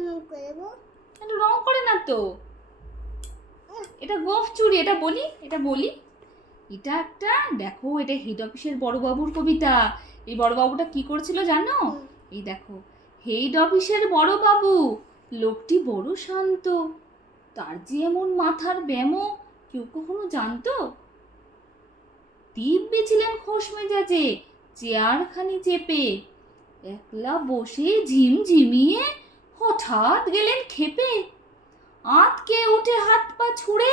এমন করব। এটা রং করে না তো। এটা গোফ চুরি এটা বলি এটা বলি। এটা একটা দেখো এটা হেড অফিসের বড়বাবুর কবিতা। এই বড়বাবুটা কি করছিল জানো? এই দেখো হেড অফিসের বড়বাবু লোকটি বড় শান্ত। তার যে এমন মাথার ব্যামো কেউ কখনো জানতো? দিব্যি ছিলেন খোশ মেজাজে চেয়ারখানি চেপে একলা বসে ঝিমঝিমিয়ে হঠাৎ গেলেন খেপে। আতকে উঠে হাত পা ছুঁড়ে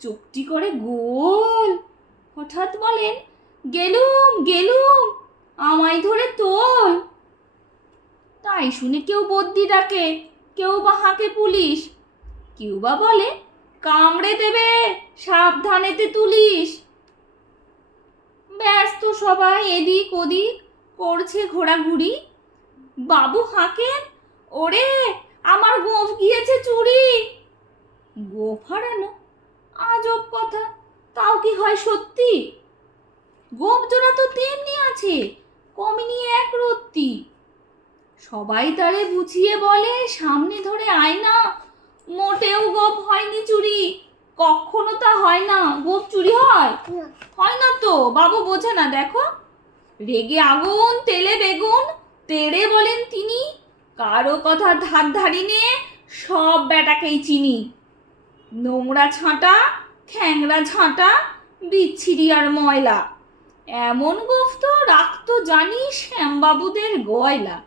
চোখটি করে গোল। হঠাৎ বলেন, গেলুম গেলুম, আমায় ধরে তোল। তাই শুনে কেউ বদ্যি ডাকে, কেউ বা হাঁকে পুলিশ। কেউ বা বলে, কামড়ে দেবে, সাবধানেতে তুলিস। ব্যস্ত সবাই এদিক ওদিক করছে ঘোরাঘুরি। বাবু হাঁকেন, ওরে আমার গোফ গিয়েছে চুরি। গোফ হারানো আজব কথা, তাও কি হয় সত্যি? গোপ জোড়া তো তেমনি আছে কমেনি এক রত্তি। সবাই তারে বুঝিয়ে বলে, সামনে ধরে আয়না মোটেও গোপ হয়নি চুরি, কখনো তা হয় না। গোপ চুরি হয়? হয় না তো, বাবু বোঝে না, দেখো। রেগে আগুন, তেলে বেগুন, তেড়ে বলেন তিনি কারও কথা ধার ধারি নিয়ে সব বেটাকেই চিনি। নোংরা ছাঁটা খ্যাংরা ছাঁটা বিচ্ছিরি আর ময়লা। এমন গোফ তো রাখতো জানি শ্যামবাবুদের গয়লা।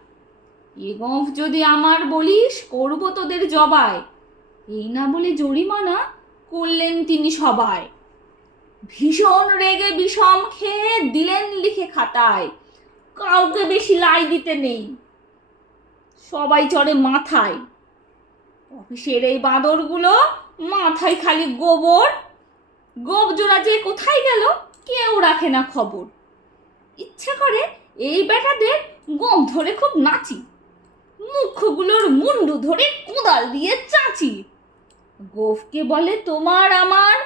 এ গোফ যদি আমার বলিস, করব তোদের জবাই। এই না বলে জরিমানা করলেন তিনি সবাই। ভীষণ রেগে বিষম খেয়ে দিলেন লিখে খাতায়। কাউকে বেশি লাই দিতে নেই। সবাই চড়ে মাথায়। অফিসের এই বাঁদরগুলো মাথায় খালি গোবর। গোপ জোড়া যে কোথায় গেল কেউ রাখে না খবর। ইচ্ছে করে এই বেটাদের গম ধরে খুব নাচি। মুখগুলোর মুন্ডু ধরে কোদাল দিয়ে চাচি। গোফকে বলে, তোমার আমার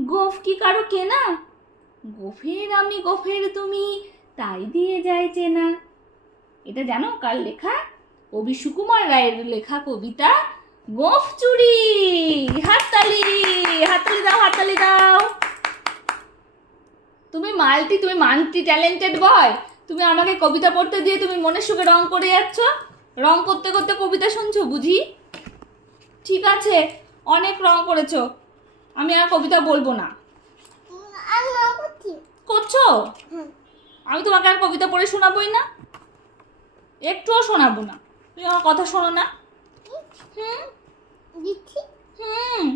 গোফ কি কারও কেনা? গোফের আমি গোফের তুমি, তাই দিয়ে যায় চেনা। এটা জানো কার লেখা? কবি সুকুমার রায়ের লেখা কবিতা গোফ চুরি হাততালি হাততালি দাও হাততালি দাও। তুমি মাল্টি তুমি মাল্টি ট্যালেন্টেড বয় তুমি আমাকে কবিতা পড়তে দিয়ে তুমি মনের সুখে রং করে যাচ্ছ? রং করতে করতে কবিতা শুনছো বুঝি? ঠিক আছে অনেক রং করেছ আমি আর কবিতা বলব না। করছ। আমি তোমাকে আর কবিতা পড়ে শোনাবোই না? একটুও শোনাবো না। তুমি আমার কথা শোনো না। হুম? হুম।